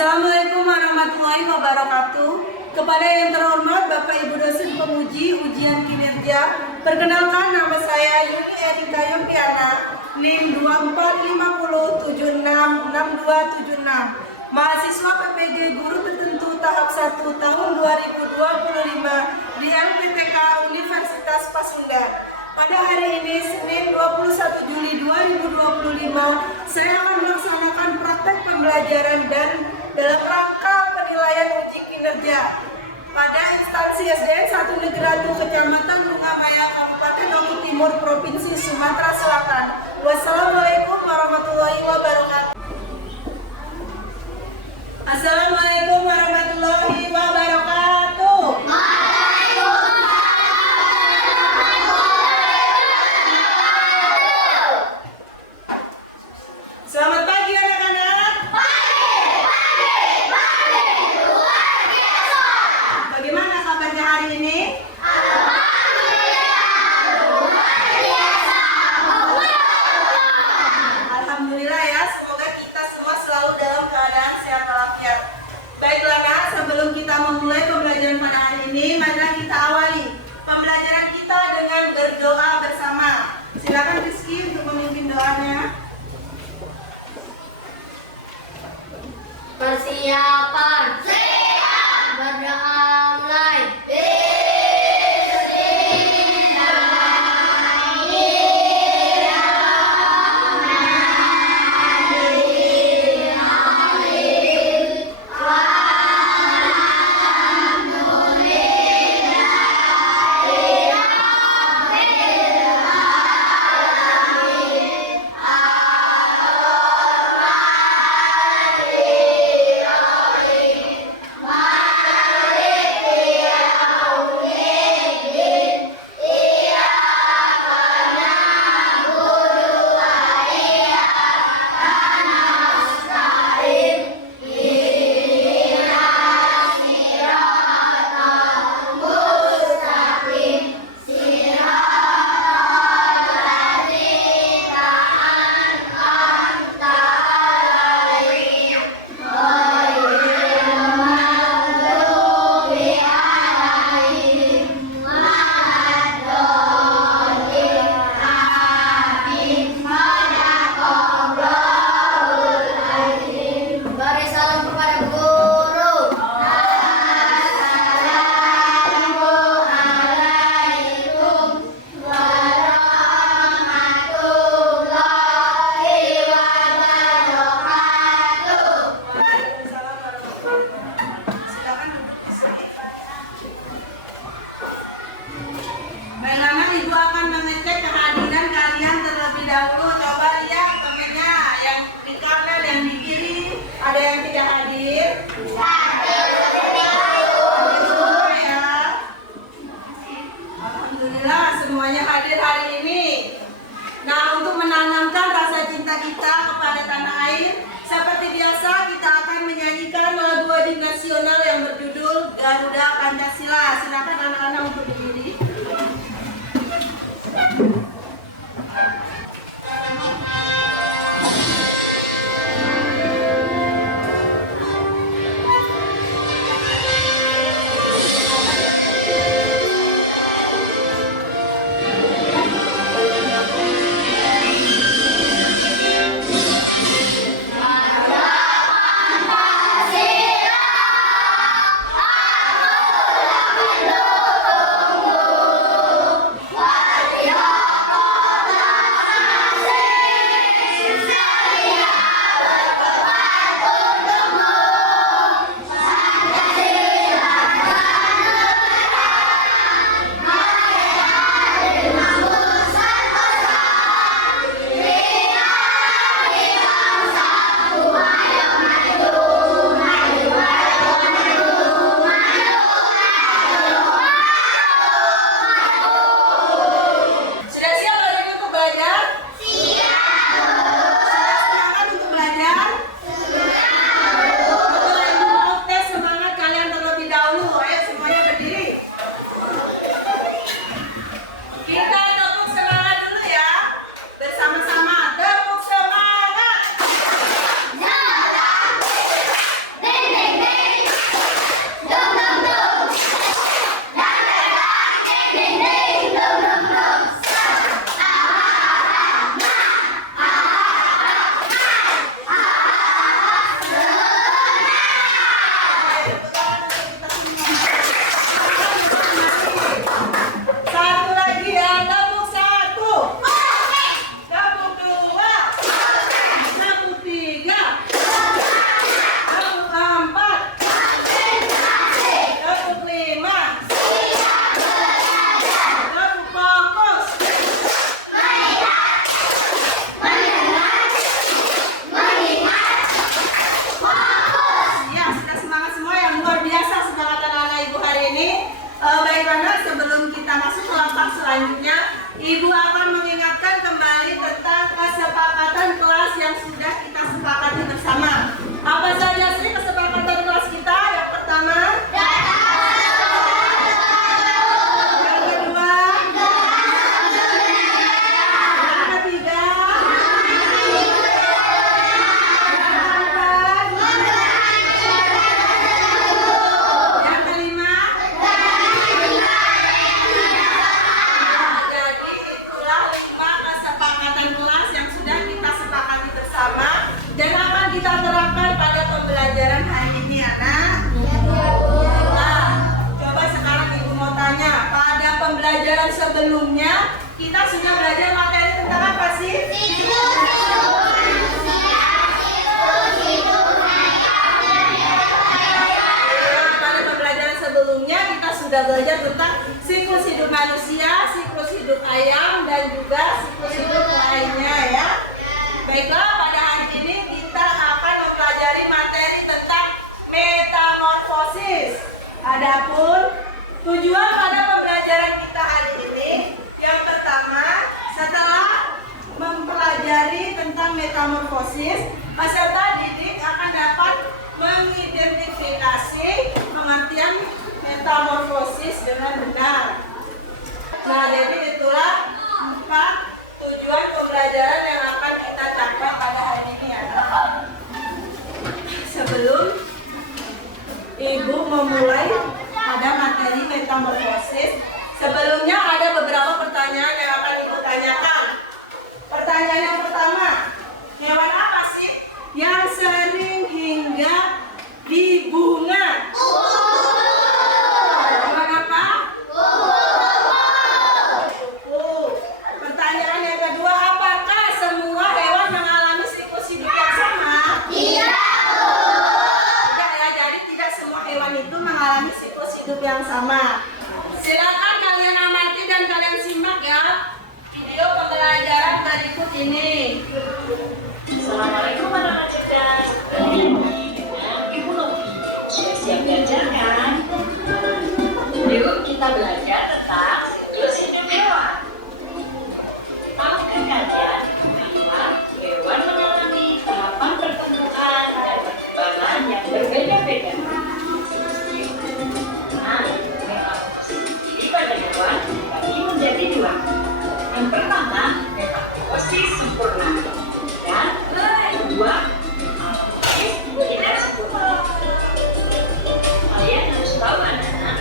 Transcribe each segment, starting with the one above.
Assalamualaikum warahmatullahi wabarakatuh. Kepada yang terhormat Bapak Ibu dosen penguji ujian kinerja, perkenalkan nama saya Yuni Erika Yopiana, NIM 2450766276, mahasiswa PPG Guru Tertentu tahap 1 tahun 2025 di LPTK Universitas Pasundan. Pada hari ini, Senin 21 Juli 2025, saya akan melaksanakan praktek pembelajaran dan dalam rangka penilaian uji kinerja pada instansi SDN 1 Negeri 1 Kecamatan Lungamaya, Kabupaten Lombok Timur, Provinsi Sumatera Selatan. Wassalamualaikum warahmatullahi wabarakatuh. Assalamualaikum warahmatullahi wabarakatuh. Selamat pagi anak-anak. Bagaimana kabarnya hari ini? Alhamdulillah ya, semoga kita semua selalu dalam keadaan sehat walafiat. Baiklah nak, sebelum kita memulai pembelajaran pada hari ini, marilah kita awali pembelajaran kita dengan berdoa bersama. Silakan Rizky untuk memimpin doanya. Persiapan. Siap. Berdoa mulai. Semuanya hadir hari ini. Nah, untuk menanamkan rasa cinta kita kepada tanah air, seperti biasa kita akan menyanyikan lagu wajib nasional yang berjudul Garuda Pancasila. Silakan anak-anak untuk berdiri. Pancasila. selanjutnya Ibu akan mengingatkan kembali tentang kesepakatan kelas yang sudah kita sepakati bersama. Apa saja sih kesepakatan kelas kita? Yang pertama, yang kedua, yang ketiga, yang kelima. Jadi itulah 5 kesepakatan kelas yang sudah kita sepakati bersama dan akan kita terapkan pada pembelajaran hari ini, anak. Nah, coba sekarang Ibu mau tanya, pada pembelajaran sebelumnya kita sudah belajar materi tentang apa sih? Pada pembelajaran sebelumnya kita sudah belajar tentang siklus hidup manusia, siklus hidup ayam, dan juga siklus hidup lainnya ya. Baiklah, pada hari ini kita akan mempelajari materi tentang metamorfosis. Adapun tujuan pada pembelajaran kita hari ini, yang pertama, setelah mempelajari tentang metamorfosis, peserta didik akan dapat mengidentifikasi pengertian metamorfosis dengan benar. Nah, jadi itulah 4 tujuan pembelajaran yang akan kita capai pada hari ini ya. Sebelum Ibu memulai pada materi metamorfosis, sebelumnya ada beberapa pertanyaan yang akan Ibu tanyakan. Pertanyaan yang pertama, hewan apa sih yang sering hinggap di bunga? Hewan apa? Kupu. Pertanyaan yang kedua, apakah semua hewan mengalami siklus hidup yang sama? Tidak ya, jadi tidak semua hewan itu mengalami siklus hidup yang sama. Silakan kalian amati dan kalian simak ya video pembelajaran berikut ini. Assalamualaikum anak-anak cerdas. Hari ini dengan Ibu Novi. Sudah siap belajar kan? Yuk kita belajar tentang siklus hidup hewan. Tahukah kalian bahwa hewan mengalami tahapan pertumbuhan dan perkembangan yang berbeda-beda? Nah, metamorfosis ini pada hewan dibagi menjadi 2. Yang pertama, metamorfosis sempurna. Dan yang kedua, metamorfosis tidak sempurna. Kalian harus tahu anak-anak,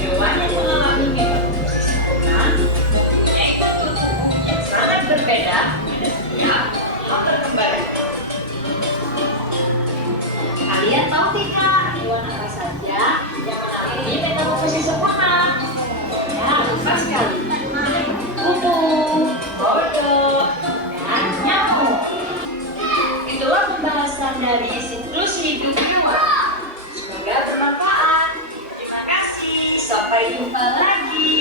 hewan yang mengalami metamorfosis sempurna mempunyai bentuk tubuh yang sangat berbeda pada setiap tahap perkembangan. Kalian tahu tidak hewan apa saja yang mengalami metamorfosis sempurna? Ya, lupa sekali. Kupu, kodok, dan nyamuk. Itulah pembahasan dari siklus hidup hewan. Semoga bermanfaat. Terima kasih. Sampai jumpa lagi.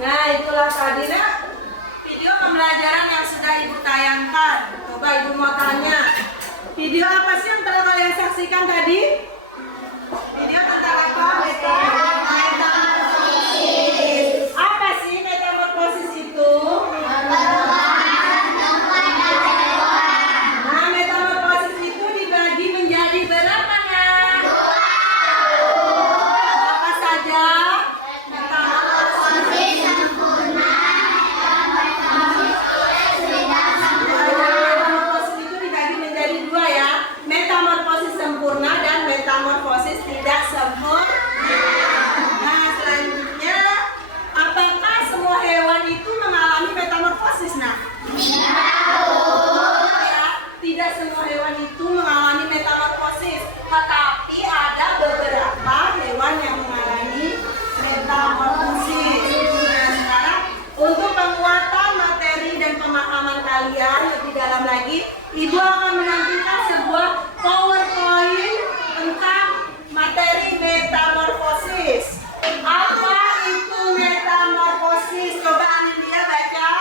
Nah, itulah tadi nak video pembelajaran yang sudah Ibu tayangkan. Coba Ibu mau tanya, video apa sih yang telah kalian saksikan tadi? Video tentang apa? Metamorfosis. Apa sih metamorfosis itu? Nah, metamorfosis itu dibagi menjadi berapa ya? Apa saja? Metamorfosis itu dibagi menjadi 2 ya. Metamorfosis sempurna dan metamorfosis tidak sempurna. Nah, selanjutnya, apakah semua hewan itu mengalami metamorfosis? Nah, ya, tidak semua hewan itu mengalami metamorfosis, tetapi ada beberapa hewan yang mengalami metamorfosis. Nah, sekarang untuk penguatan materi dan pemahaman kalian lebih dalam lagi, Ibu akan menampilkan sebuah PowerPoint tentang materi metamorfosis. Apa itu metamorfosis? Coba Anindya baca.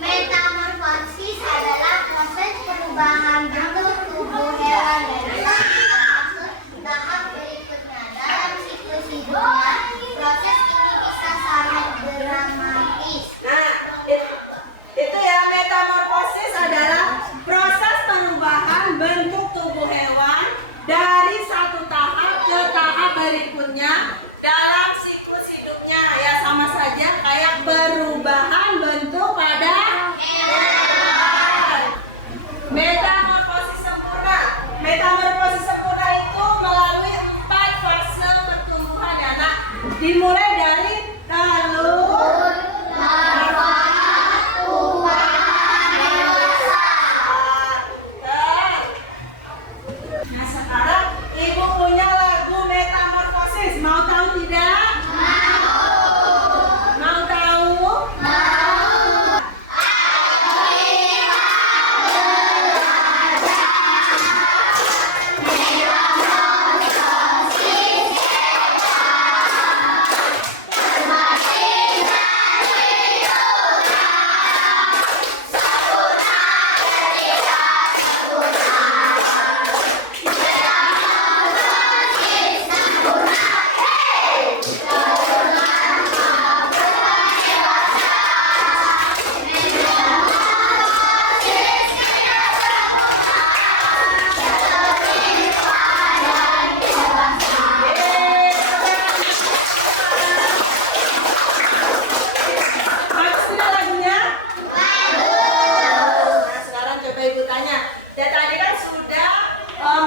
Metamorfosis adalah proses perubahan bentuk tubuh hewan dari tahap berikut berikutnya dalam siklus hidupnya ya sama saja kayak perubahan bentuk pada hewan. Metamorfosis sempurna. Metamorfosis sempurna itu melalui 4 fase pertumbuhan ya nak. Dimulai dari telur, nah sekarang ibu punya lagu metamorfosis. Mau tahu tidak? Mau tahu? Bagus tidak lagunya? Nah sekarang coba ibu tanya. Dan tadi kan sudah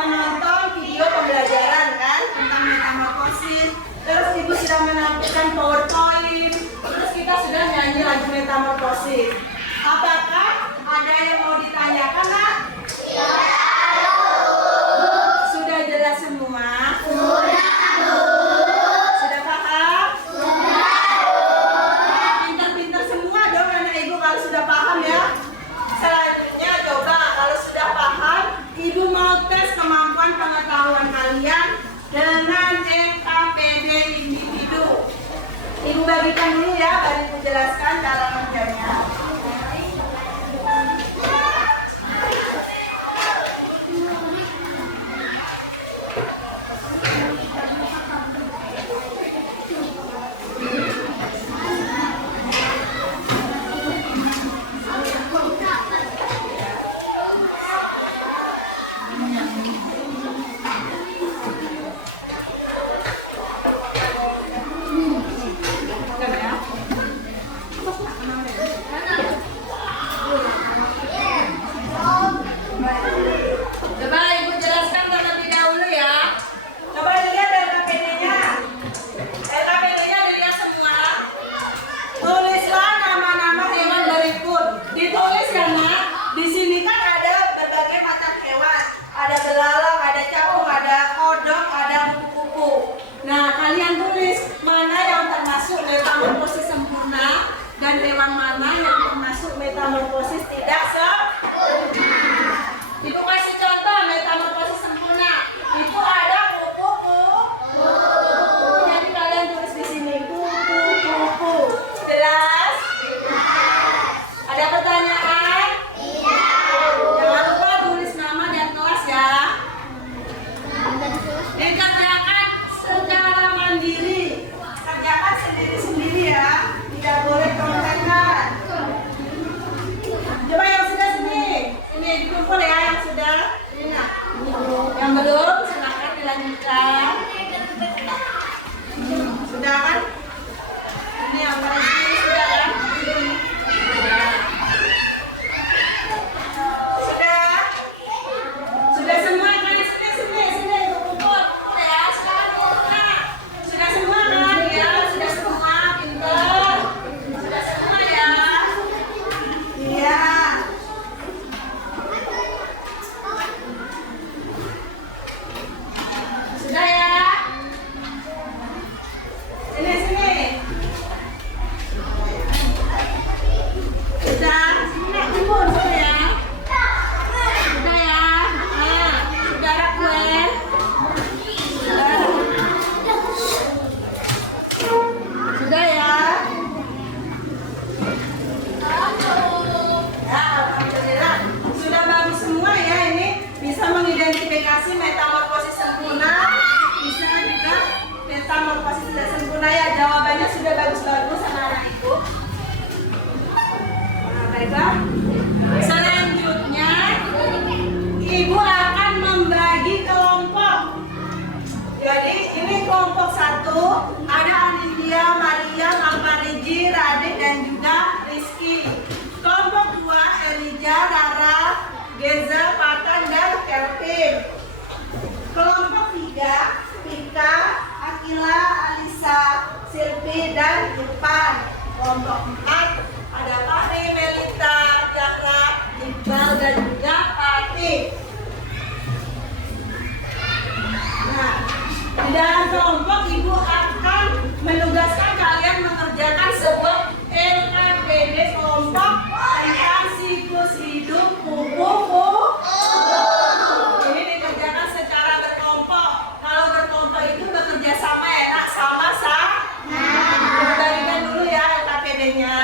menonton video pembelajaran kan tentang metamorfosis. Terus ibu sudah menampilkan PowerPoint. Terus kita sudah nyanyi lagu metamorfosis. Apakah ada yang mau ditanyakan nak? Sudah jelas semua? Sudah paham? Pintar-pintar semua dong anak ibu kalau sudah paham ya. Selanjutnya coba kalau sudah paham, ibu mau tes kemampuan pengetahuan kalian dengan NKPD individu. Ibu bagikan dulu ya, baru ibu jelaskan cara kerjanya. Coba ibu jelaskan terlebih dahulu ya. Coba lihat LKPD-nya. LKPD-nya dilihat semua. Tulislah nama-nama hewan berikut. Ditulis ya nak. Di sini kan ada berbagai macam hewan. Ada belalang, ada capung, ada kodok, ada kupu-kupu. Nah kalian tulis mana yang termasuk metamorfosis sempurna dan hewan mana yang termasuk metamorfosis tidak sempurna. Ibu kasih contoh metamorfosis sempurna. Itu ada kupu-kupu. Jadi kalian tulis di sini kupu-kupu. Jelas? Ada pertanyaan? Jangan lupa tulis nama dan kelas ya. Dikerjakan secara mandiri. Kerjakan sendiri-sendiri ya. Tidak boleh kontekan. Coba yang sudah sini. Ini dikumpul ya yang sudah. Yang belum silakan dilanjutkan. Sudah kan? Ini yang paling sini sudah kan? Sudah. Sudah semua kan? Sini kumpul ya. Sekarang kumpulkan. Sudah semua kan? Ya, sudah semua. Pintar. Sudah semua ya. Iya. Sudah ya? Sini. Sudah? Kumpul sudah ya? Sudah ya? Sudah ada kue? Sudah ya? Ya, alhamdulillah. Sudah bagus semua ya ini. Bisa mengidentifikasi metamorfosis sempurna. Bisa juga metamorfosis tidak sempurna ya. Jawabannya sudah bagus-bagus anak-anak ibu. Nah, baiklah. Selanjutnya ibu akan membagi kelompok. Jadi ini kelompok Ada Anindya, Mariam, Almariji, Radit, dan juga Rizky. Kelompok 2, Elijah, Rara, Geza, Patan, dan Kelvin. Kelompok 3, Pika, Akila, Alisa, Silvi, dan Irfan. Kelompok 4, ada Fahri, Melita, Zahra, Iqbal, dan juga Fatih. Nah, di dalam kelompok ibu akan menugaskan kalian mengerjakan sebuah LKPD kelompok tentang siklus hidup kupu-kupu. Ini dikerjakan secara berkelompok. Kalau berkelompok itu bekerja sama ya, nak sama-sama. Kita berikan dulu ya LKPD-nya.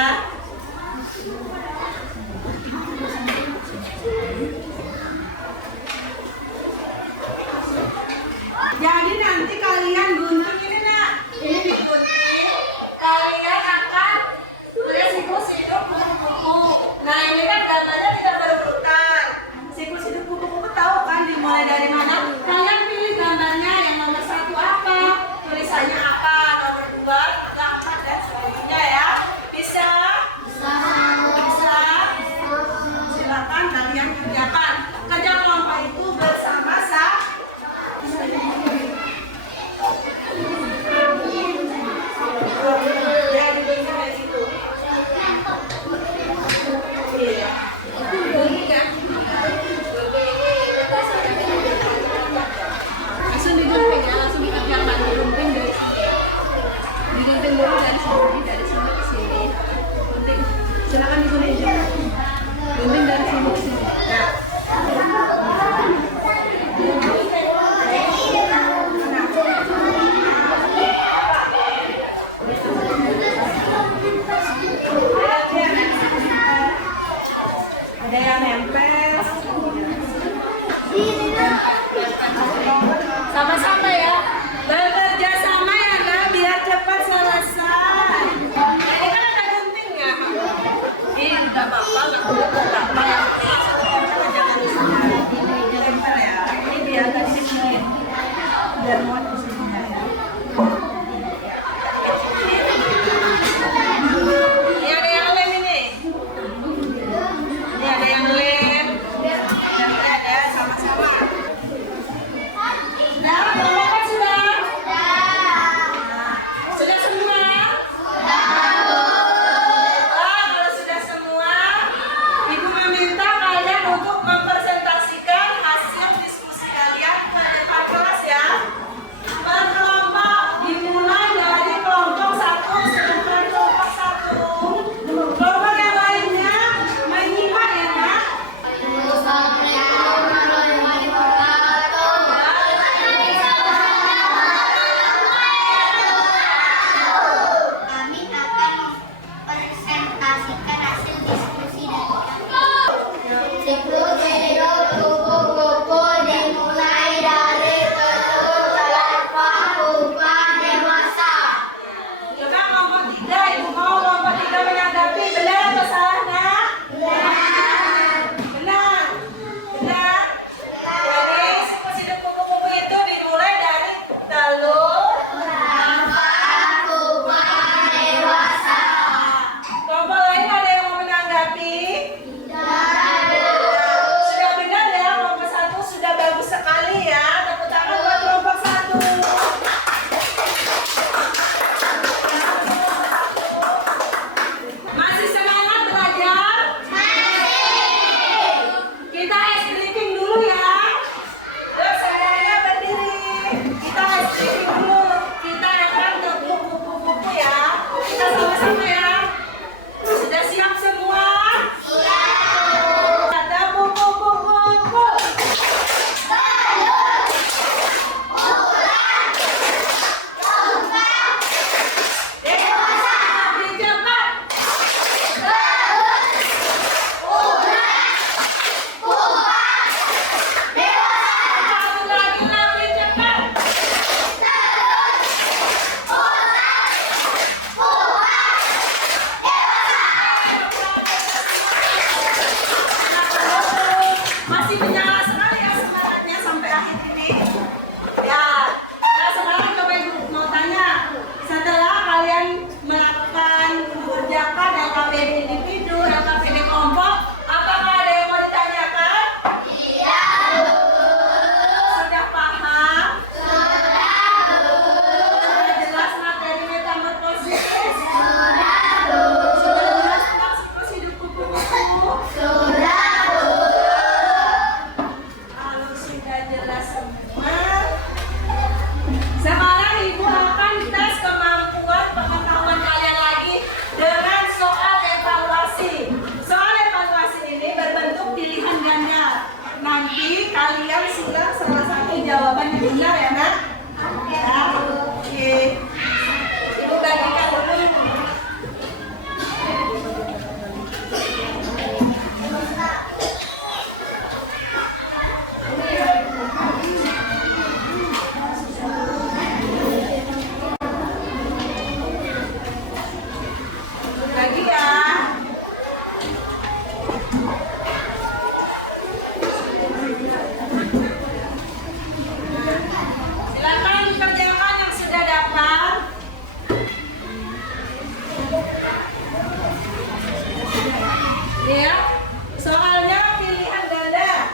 Jadi nanti kalian gunting ini nak, ini digunting. Kalian akan tulis siklus hidup kupu-kupu. Nah ini kan gambarnya tidak berurutan. Siklus hidup kupu-kupu tahu kan dimulai dari mana? Kalian pilih gambarnya yang nomor 1 apa, tulisannya apa, nomor 2, 3, 4 dan selanjutnya ya. Bisa? Bisa. Silakan kalian kerjakan. Kerja kelompok itu bersama-sama. Ya, digunting dari situ. Iya. Gunting kan? Langsung digunting ya, langsung dikerjakan. Digunting dari sini. Digunting dulu dari sini ke sini. Gunting. Silakan digunting. Gunting dari sini ke sini. Nah. Ada yang nempel. Sama-sama ya. Bekerja sama ya nak, biar cepat selesai. Ini kan ada guntingnya. Ini tidak apa-apa, nggak apa-apa yang jangan nempel ya. Ini biar nggak disiplin. Biar muat di sini. Ini ada yang lem ini. Ini ada yang lem. Dan ada sama-sama. Nah, kelompok jawaban yang benar ya nak. Ya, oke. Ibu bagikan dulu. Lagi ya. Silakan dikerjakan yang sudah dapat. Ya, soalnya pilihan ganda.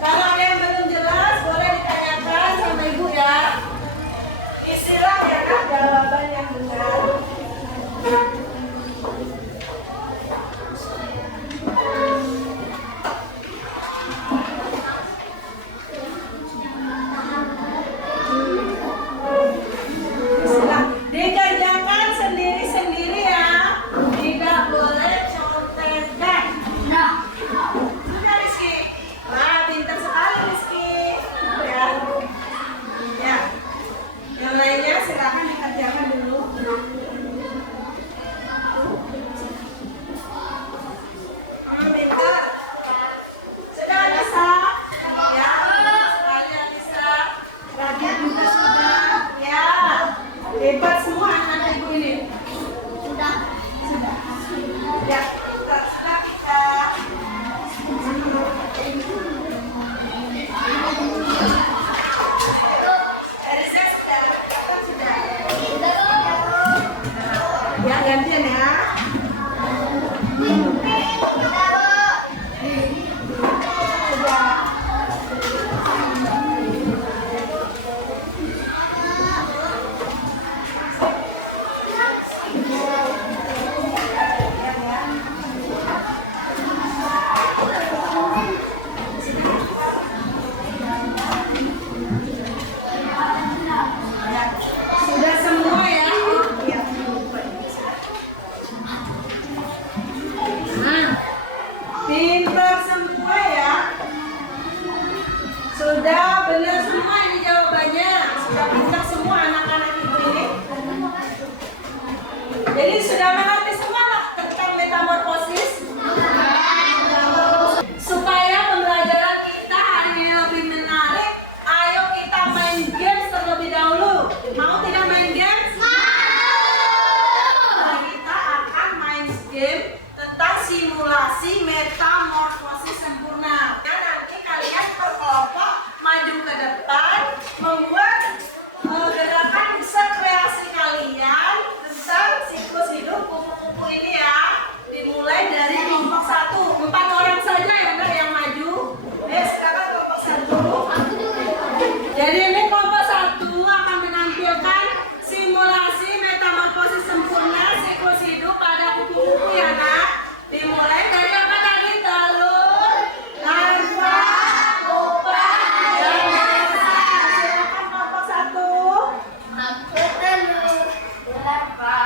Kalau ada yang belum jelas, boleh ditanyakan sama ibu ya. Isilah ya kan jawaban yang benar. Dikerjakan sendiri-sendiri ya, tidak boleh contekan. Sudah Rizky, wah pintar sekali Rizky. Ya, ya. Yang lainnya silakan dikerjakan dulu. Pintar. Sudah bisa? Ya, sekalian bisa. Rakyat juga sudah. Ya. Hebat semua anak ibu ini. Sudah. Ya, sudah kita. Riza sudah, Kakak sudah. Ya, gantian ya. Sudah semua ya? Iya. Nah, pintar semua ya. Sudah benar semua ini jawabannya. Sudah pintar semua anak-anak ibu ini. Jadi sudah mengerti semua tentang metamorfosis. Supaya pembelajaran kita hari ini lebih menarik, ayo kita main games terlebih dahulu. Mau tidak main games? Nah, kita akan main game tentang simulasi metamorfosis sempurna. Dan nanti kalian berkelompok maju ke depan, membuat gerakan sekreasi kalian tentang siklus hidup kupu-kupu ini ya. Dimulai dari kelompok 1, 4 orang saja ya udah yang maju. Silakan kelompok 1. Jadi ini kelompok 1 akan menampilkan simulasi metamorfosis sempurna siklus hidup pada kupu-kupu ya nak. Dimulai dari apa tadi? Telur, larva, pupa, dan dewasa. Silakan kelompok 1. Aku telur, larva,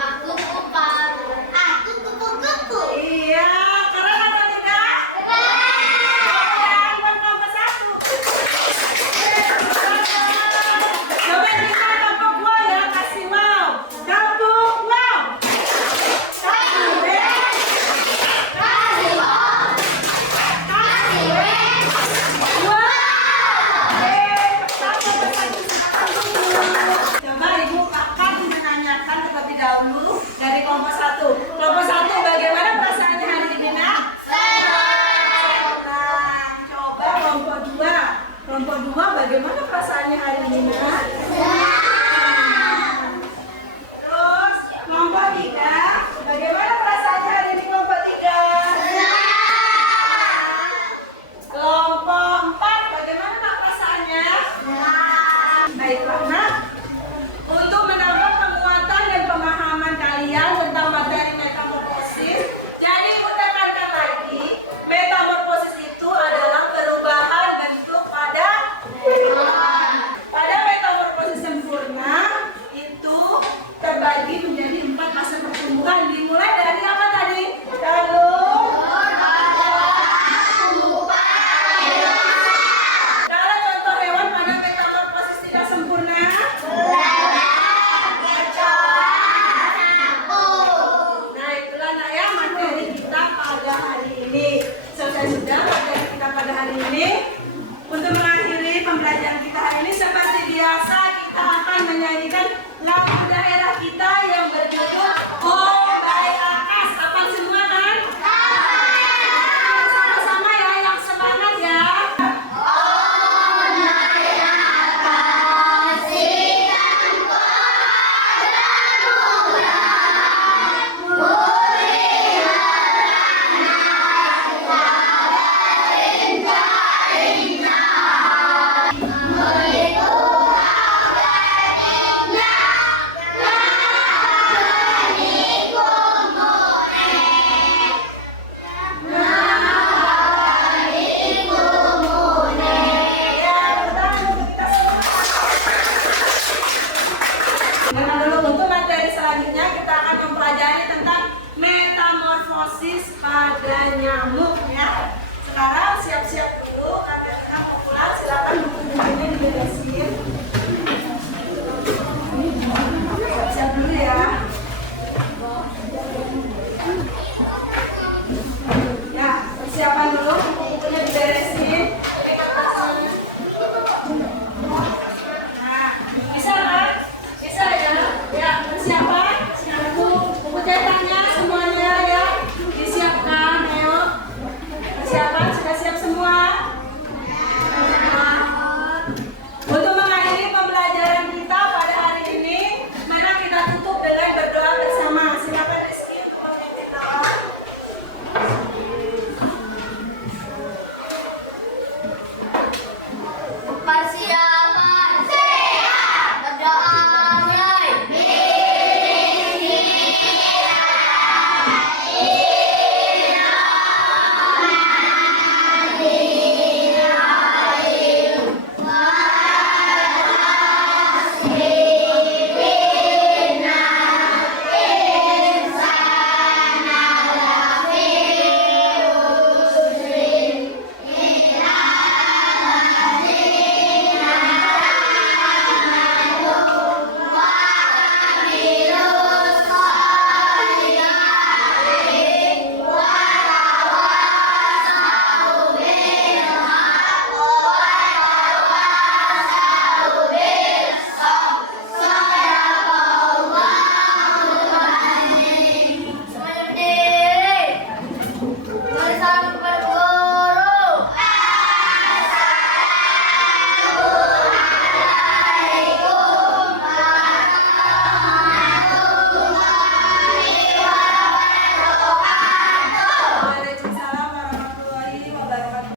aku pupa, aku kupu-kupu. Iya, keren apa tidak? Keren buat kelompok 1. Coba kita kelompok 2 ya, kasih wow. Kelompok wow. Kasih wow. Kasih wow. Kasih wow. Coba ibu akan menanyakan terlebih dahulu dari kelompok 1. Kelompok 1 bagaimana perasaannya hari ini nak? Senang. Coba kelompok 2. Kelompok 2 bagaimana perasaannya hari ini nak? Terus kelompok 3 bagaimana perasaannya hari ini kelompok 3? Kelompok 4 bagaimana nak perasaannya? Baiklah nak. Untuk menambah penguatan dan pemahaman kalian tentang materi metamorfosis, jadi ibu tekankan lagi, metamorfosis itu adalah perubahan bentuk pada metamorfosis pembelajaran kita hari ini seperti biasa kita akan menyanyikan lagu daerah kita